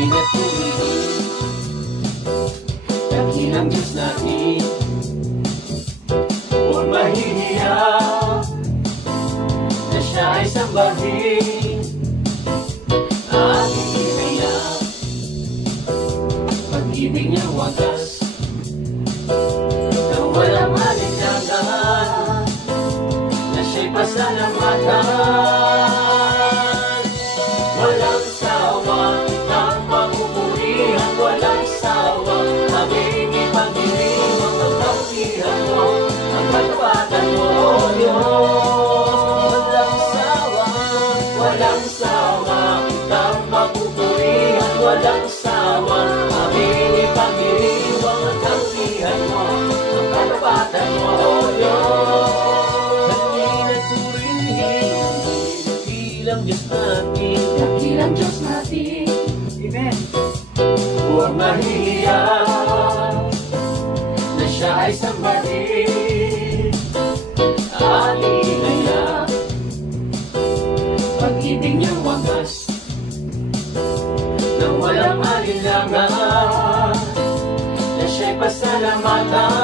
pinaturihin. Dakilang Diyos natin, huwag mahihiya na siya ay sambahin. Ating iniyak, pag-ibig niyang wagas, na walang malinyagan, na siya'y pasalamatan. Walang sawa ng pagpupurihan, walang sawa aming ipagdiriwang ang kautihan mo, ang katapatan mo, O Diyos. Walang sawa kitang pagpupurihan, walang sawa aming ipagdiriwang ang kautihan mo, ang katapatan mo, O Diyos. Dakilang turihin, dakilang Diyos natin, dakilang Diyos natin. Amen. Huwag mahihiya na siya ay sambahin. Alinaya, pag-ibig niyang wagas, nang walang alinlangan, na siya'y pasalamatan.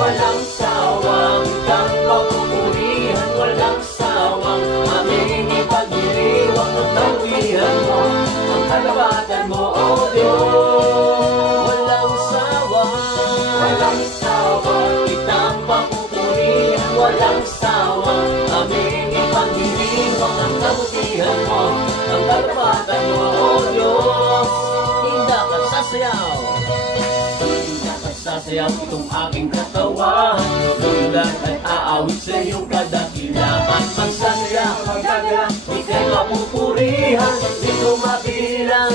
Walang sawang kang pagpupurihan, walang sawang aming ipagdiriwang ang kawihan mo, ang kalawatan mo, O Diyos. Walang sawa kitang pagpupurihan, walang sawa aming ipagdiriwang ang kabutihan mo, ang kalawatan mo, O Diyos. Hindi ka sasayaw, sasayaw itong aking katawan, lulan at aawit sa iyong kadakilaan. Magsasayaw, magagalang, ika'y mapupurihan, di ko mabilang,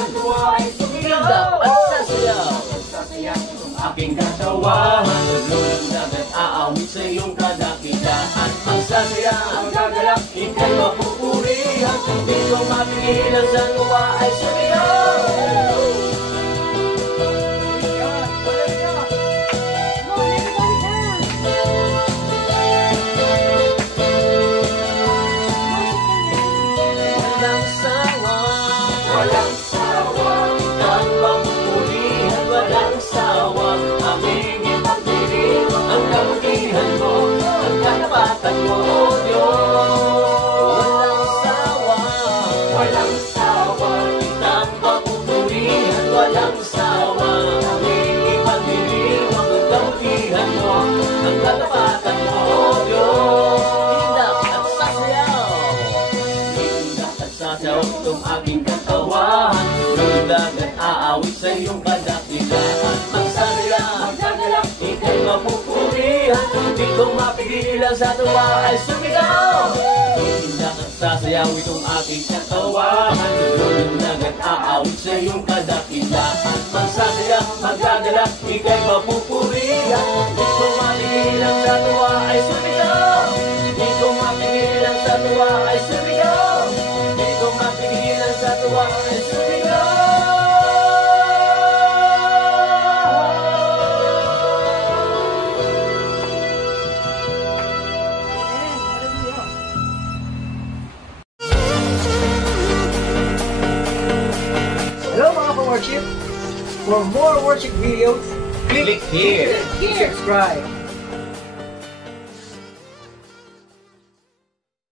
dapat sasayaw. Sasayaw itong aking katawan, lulan at aawit sa iyong kadakilaan. Magsasayaw, magagalang, ika'y mapupurihan, di ko mabilang, sa tuwa ay sumigaw. Walang sawa kitang pagpupurihan, walang sawa aming ipagdiriwang ang kabutihan mo, ang katapatan mo, O Diyos. Walang sawa kitang pagpupurihan, walang sawa aming ipagdiriwang ang kabutihan mo, ang katapatan mo, O Diyos. Tindak at sasayaw, tindak at sasayaw itong aking katawan, lulag at aawit sa iyong kadakilaan. Magsasayaw, magdadalak, ika'y mapupurihan, di ko mapigilan, sa tuwa ay sumigaw. Tindak at sasayaw itong aking katawan, lulag at aawit sa iyong kadakilaan. Magsasayaw, magdadalak, ika'y mapupurihan, di ko mapigilan, sa tuwa ay sumigaw. Di ko mapigilan, sa tuwa ay sumigaw. Di ko mapigilan, sa tuwa ay sumigaw. Hello mga ka-worship! For more worship videos, Click here. subscribe.